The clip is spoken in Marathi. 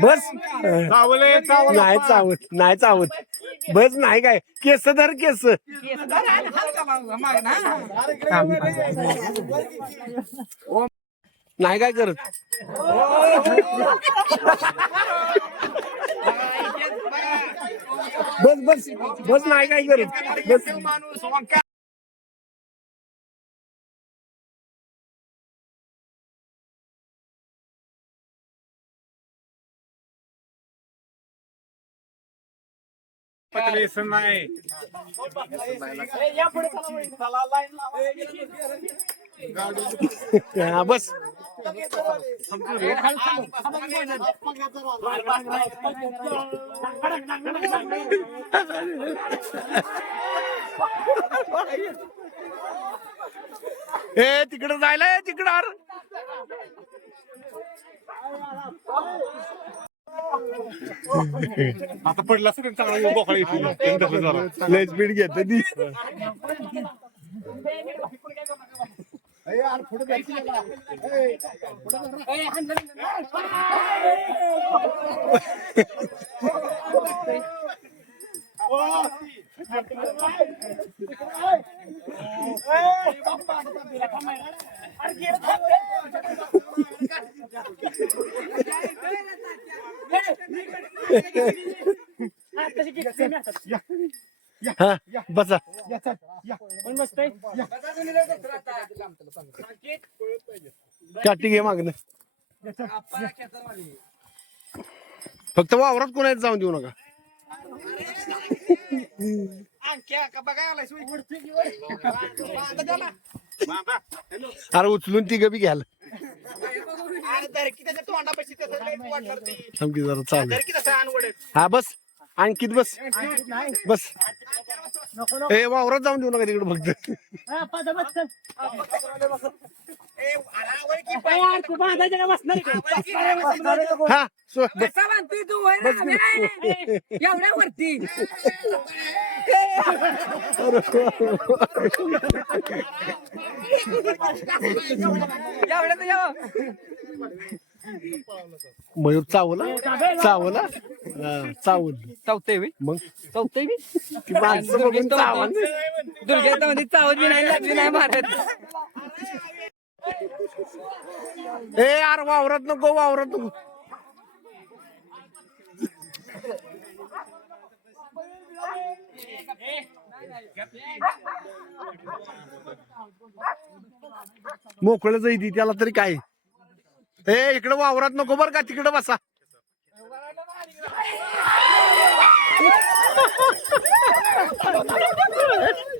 बस नाही चावत नाही चावत बस नाही काय केस धर केस नाही काय करत बस बस बस नाही काय करत. बस. माणूस नाही. हा, बस. ए तिकडं जायला तिकडं आता पडला असं चांगला बोकळा येतो. लय स्पीड घेते ती हा बसा. काठी घे मागणं फक्त वावरात कोणाच जाऊन देऊ नका. अरे उचलून ती गबी घ्याल. थांब की जरा चालू हा बस. आणखीत बस. बस. ए वावरात जाऊन देऊ नका तिकडे फक्त. हा. एवढ्या वरती. एवढ्या तुझ्या मयूर चावला? चावला? चावल चौथे मग? चौथे बी ती माणसं बघून चावल. दुर्गेता मध्ये चावत बी नाही लागली नाही मारत. ए यार वावरात नको वावरात नको. मोकळं जाई त्याला तरी काय? ए इकडं वावरात नको बर का तिकडं बसा.